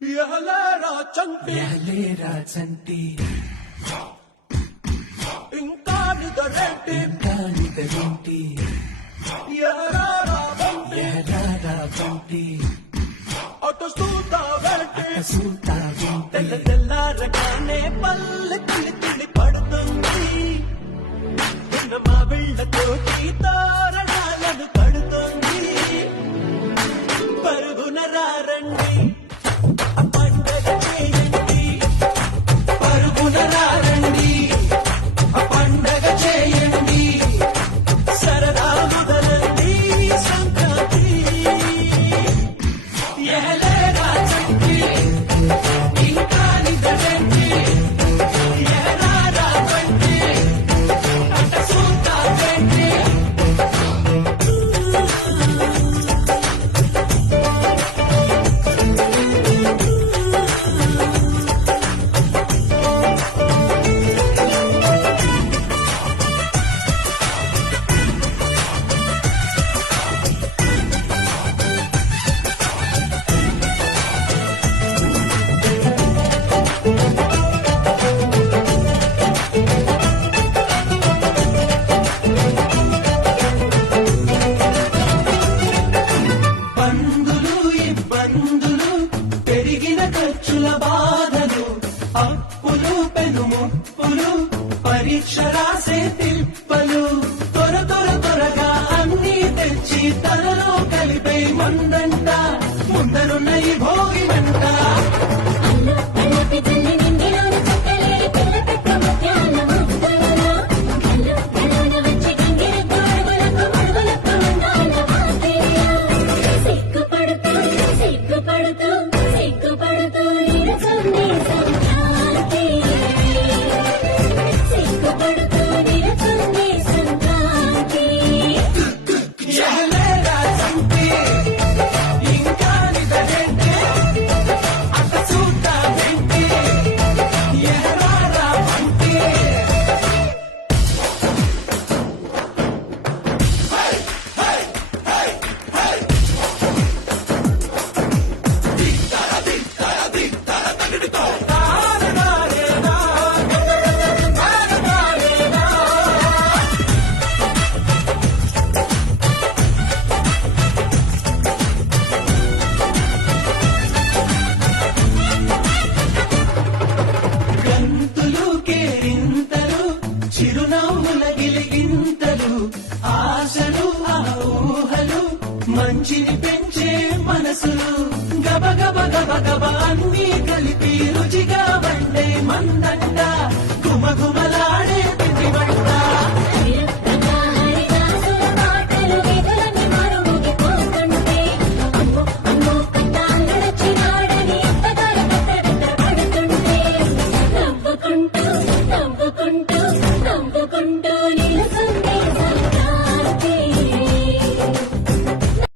ఎహలేరా చంటి ఇంకా నిదరేంటి ఎహరారా బంటి అటు చూస్తావేంటి సూతావేంటి తెల్లారగానే పల్లె తిలి పడుతుంది నిన్న మా బిళ్ళతోటి తోరణాలను కడుతుంది పరుగున రారండి ఆ పండగ చేయండి పరుగున రారండి ఆ పండగ చేయండి సరదా మొదలండి సంక్రాంతి ఎహలేరా చంటి ఇంకా నిద్రలేంటి ఎహరారా బంటి అట చూస్తావేంటి పందులు ఇబ్బందులు పెరిగిన ఖర్చుల బాధలు అప్పులు పెనుముప్పులు పరీక్ష రాసే తిప్పలు త్వరగా అన్ని తెచ్చి తనలో కలిపే మందంట ముందరున్న ఈ భోగి మంట ఎహలేరా చంటి ఇంకా నిద్రలేంటి అట చూస్తావేంటి ఎహరారా బంటి గంతులు కేరింతలు చిరునవ్వుల గిలిగింతలు ఆశలు ఆ ఊహలు మంచిని పెంచే మనసులు గబ అన్నీ కలిపి రుచిగా వండే మందంట గుమగుమలాడే పిండి వంట నవ్వుకుంటూ